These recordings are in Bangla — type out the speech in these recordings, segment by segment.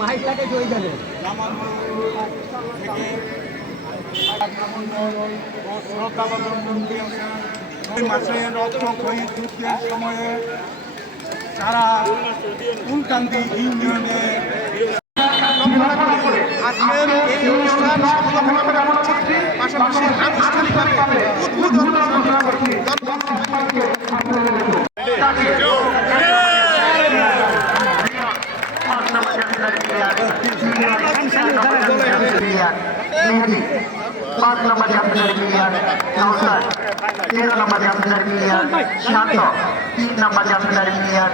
মাইকটাকে জয় দেবে যুদ্ধের সময়ে সারা কুলকান্দি ইউনিয়নে আজকের এই অনুষ্ঠান পাশাপাশি আনুষ্ঠানিকভাবে উদ্বোধন पाँच number chapter clear Nausar 13 number chapter clear शांत 3 नंबर चैप्टर क्लियर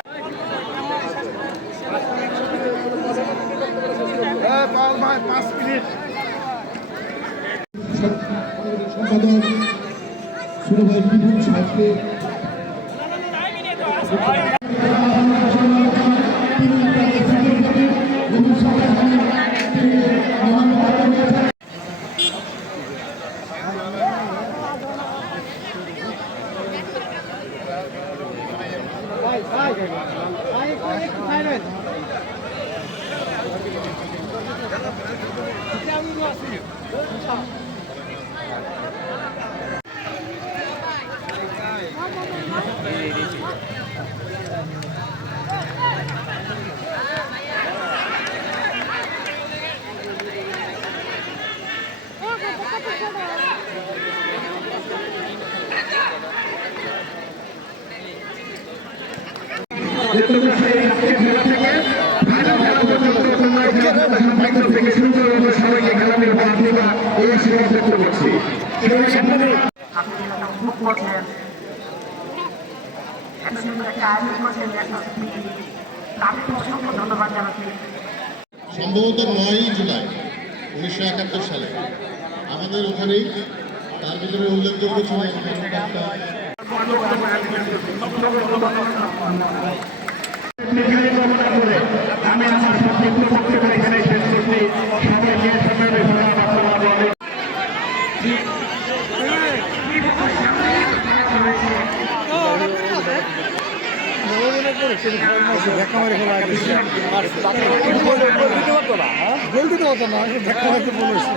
সম্ভবত 9 জুলাই 1971 সালে আমাদের ওখানেই তার ভিতরে উল্লেখযোগ্য ছিল আমি দেখা মারে বলতে তো হতো না দেখা মারতে বলেছে